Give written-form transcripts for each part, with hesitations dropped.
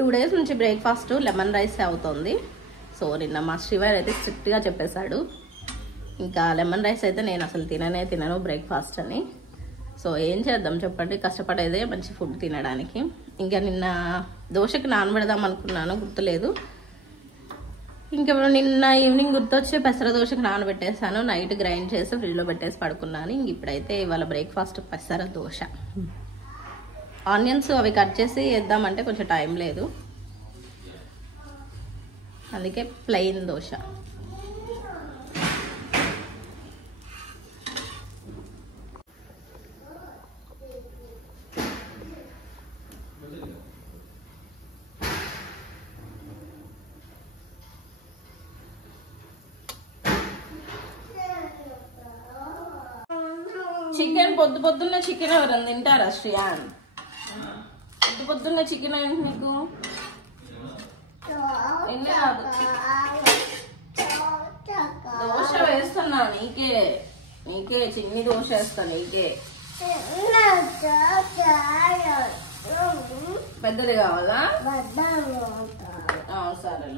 2 days నుంచి breakfast lemon rice అవుతుంది. So నిన్న మా శ్రీవారు అయితే స్ట్రిక్ట్గా చెప్పేశాడు, ఇంకా లెమన్ రైస్ అయితే నేను అసలు తినను బ్రేక్ఫాస్ట్ అని. సో ఏం చేద్దాం చెప్పండి, కష్టపడేదే మంచి ఫుడ్ తినడానికి. ఇంకా నిన్న దోశకి నానబెడదాం అనుకున్నాను, గుర్తులేదు. ఇంకా నిన్న ఈవినింగ్ గుర్తొచ్చి పెసర దోశకి నానబెట్టేసాను, నైట్ గ్రైండ్ చేసి ఫ్రిడ్జ్లో పెట్టేసి పడుకున్నాను. ఇంక ఇప్పుడైతే ఇవాళ బ్రేక్ఫాస్ట్ పెసర దోశ. ఆనియన్స్ అవి కట్ చేసి వేద్దామంటే కొంచెం టైం లేదు, అందుకే ప్లెయిన్ దోశ. చికెన్ పొద్దున్నే చికెన్ ఎవరైనా తింటారా శ్రియాన్? పొద్దున్నే చికెన్ ఏంటి నీకు? దోశ వేస్తున్నా నీకే చిన్ని దోశ వేస్తా నీకే. పెద్దది కావాలా? సరే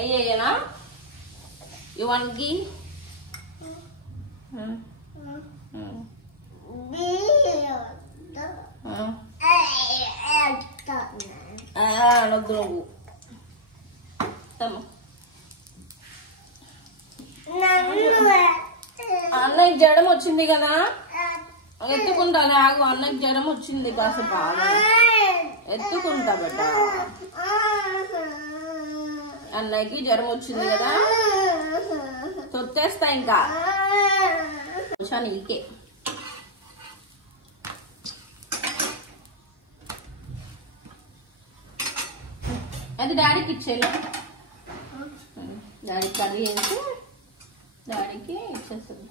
అయ్యేనా? యు వాంట్ గీ? అనొద్దు నువ్వు. అన్నకి జ్వరం వచ్చింది కదా, ఎత్తుకుంటాను. ఆగు, అన్నకి జ్వరం వచ్చింది, కాసేపు ఎత్తుకుంటా బెట్ట. అన్నకి జ్వరం వచ్చింది కదా, తొత్తేస్తా ఇంకా. నీకే అది డాడీకి ఇచ్చేలా, డాడీ కర్రీ వేసి డాడీకి ఇచ్చేస్తుంది.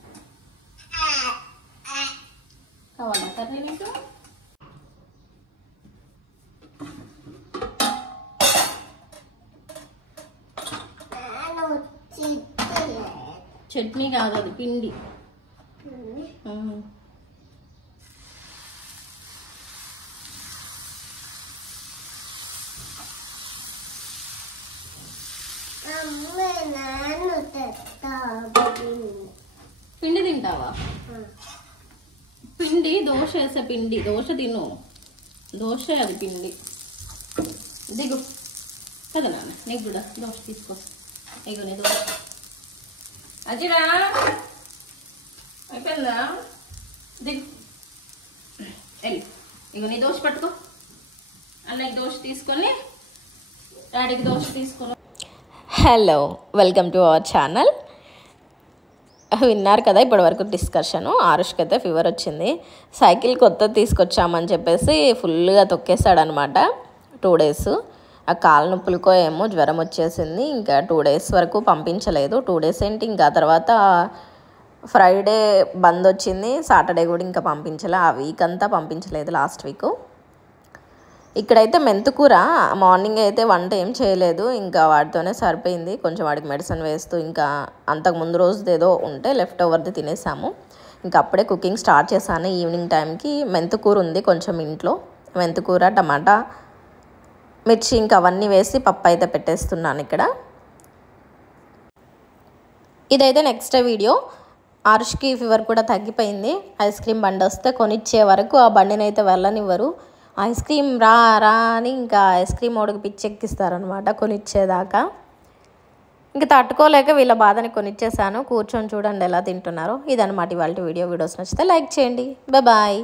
కావాలా కర్రీ నీకు? చట్నీ కాదు, అది పిండి. పిండి తింటావా? పిండి దోశ వేసే పిండి, దోశ తిను. దోశ అది పిండి. దిగు కదా నాన్న, నీకు కూడా దోశ తీసుకో. ఇగో నీ దోశ అజిరా అయిపోయిందా? దిగు వెళ్ళి. ఇగో నీ దోశ పట్టుకో. అన్నకి దోశ తీసుకొని డాడీకి దోశ తీసుకొని. Hello, welcome to our channel. విన్నారు కదా ఇప్పటి వరకు డిస్కషను. ఆరుష్కి అయితే ఫీవర్ వచ్చింది, సైకిల్ కొత్తది తీసుకొచ్చామని చెప్పేసి ఫుల్గా తొక్కేసాడనమాట. 2 days ఆ కాళ్ళ నొప్పులకో ఏమో జ్వరం వచ్చేసింది. ఇంకా 2 days వరకు పంపించలేదు. 2 days ఏంటి, ఇంకా తర్వాత ఫ్రైడే బంద్ వచ్చింది, సాటర్డే కూడా ఇంకా పంపించలే. ఆ వీక్ అంతా పంపించలేదు, లాస్ట్ వీక్. ఇక్కడైతే మెంతుకూర మార్నింగ్ అయితే వంట ఏం చేయలేదు, ఇంకా వాటితోనే సరిపోయింది. కొంచెం వాడికి మెడిసిన్ వేస్తూ ఇంకా అంతకు ముందు రోజుది ఏదో ఉంటే లెఫ్ట్ ఓవర్ది తినేసాము. ఇంకా అప్పుడే కుకింగ్ స్టార్ట్ చేశాను. ఈవినింగ్ టైంకి మెంతుకూర ఉంది కొంచెం ఇంట్లో, మెంతుకూర, టమాటా, మిర్చి ఇంకా అవన్నీ వేసి పప్పు అయితే పెట్టేస్తున్నాను ఇక్కడ. ఇదైతే నెక్స్ట్ వీడియో. ఆరుష్కి ఫీవర్ కూడా తగ్గిపోయింది. ఐస్ క్రీమ్ బండి వస్తే కొనిచ్చే వరకు ఆ బండిని అయితే వెళ్ళనివ్వరు. ఐస్ క్రీమ్ రా అని ఇంకా ఐస్ క్రీమ్ ఓడికి పిచ్చెక్కిస్తారనమాట కొనిచ్చేదాకా. ఇంకా తట్టుకోలేక వీళ్ళ బాధని కొనిచ్చేసాను. కూర్చొని చూడండి ఎలా తింటున్నారో. ఇదన్నమాట ఇవాళ వీడియోస్ నచ్చితే లైక్ చేయండి. బాయ్.